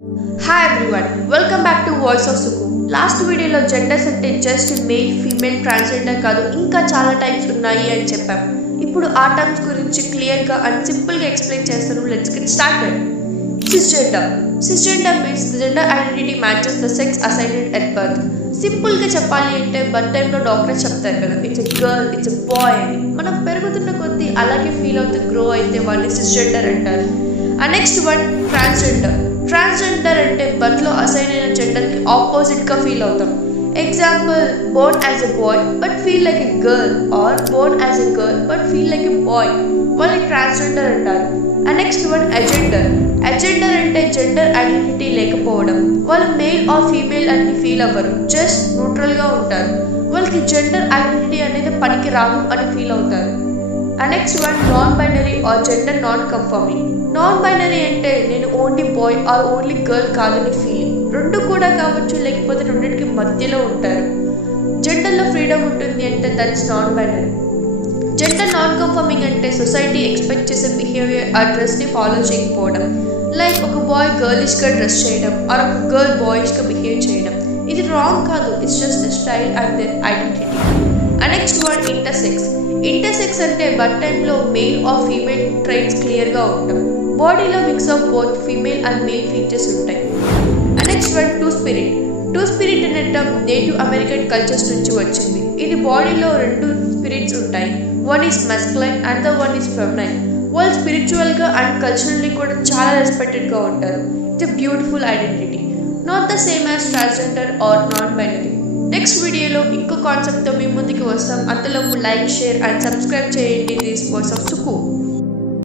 Hi everyone, welcome back to Voice of Suku. Last వీడియోలో genders అంటే just male female transgender కాదు, ఇంకా చాలా టైప్స్ ఉన్నాయి అని చెప్పాం. ఇప్పుడు ఆ టర్మ్స్ గురించి క్లియర్గా అండ్ సింపుల్గా ఎక్స్ప్లెయిన్ చేస్తాను. Let's get started. Cisgender. Cisgender means the gender identity matches the sex assigned at birth. సింపుల్గా చెప్పాలి అంటే బర్త్ టైంలో డాక్టర్స్ చెప్తారు కదా, it's a girl, it's a boy అని. మనం పెరుగుతున్న కొద్దీ అలాగే ఫీల్ అవుతూ గ్రో అయితే వాళ్ళని సిస్జెండర్ అంటారు. Next one transgender. ట్రాన్స్జెండర్ అంటే బర్త్లో అసైన్ అయిన జెండర్కి ఆపోజిట్గా ఫీల్ అవుతాం. Example, born as a boy but feel like a girl, or born as a girl but feel like a boy, వాళ్ళని ట్రాన్స్జెండర్ అంటారు. Next one agender. అజెండర్ అంటే gender identity లేకపోవడం, వాళ్ళు male or female అని feel అవ్వరు, just న్యూట్రల్గా ఉంటారు. వాళ్ళకి జెండర్ ఐడెంటిటీ అనేది పనికి రాదు అని ఫీల్ అవుతారు. Next one non binary or gender non conforming. Non binary అంటే నేను only boy or only girl కాదని ఫీలింగ్, రెండు కూడా కావచ్చు, లేకపోతే రెండింటికి మధ్యలో ఉంటారు. జెండర్లో ఫ్రీడమ్ ఉంటుంది అంటే that's non binary. Gender non conforming అంటే సొసైటీ ఎక్స్పెక్ట్ చేసే బిహేవియర్ ఆ డ్రెస్ని ఫాలో చేయకపోవడం, లైక్ ఒక బాయ్ గర్లిష్గా డ్రెస్ చేయడం ఆర్ ఒక గర్ల్ బాయిష్గా బిహేవ్ చేయడం. ఇది రాంగ్ కాదు, it's just the style and their identity. Next one intersex. Intersex అంటే బర్త్ టైంలో మేల్ ఆర్ ఫీమేల్ ట్రైట్స్ క్లియర్గా ఉంటాం, బాడీలో mix of both female and male features ఉంటాయి. Next one two spirit. Two spirit అనే టర్మ్ నేటివ్ అమెరికన్ కల్చర్స్ నుంచి వచ్చింది. ఇది బాడీలో రెండు స్పిరిట్స్ ఉంటాయి, one is masculine and the one is feminine. వాళ్ళు స్పిరిచువల్గా అండ్ కల్చరల్లీ కూడా చాలా రెస్పెక్టెడ్గా ఉంటారు. It's a beautiful identity, not the same as transgender or non binary. Next వీడియోలో ఇంకో కాన్సెప్ట్తో మీ ముందుకు వస్తాం. అంతలోపు లైక్, షేర్ అండ్ సబ్స్క్రైబ్ చేయండి. This voice of సుకు.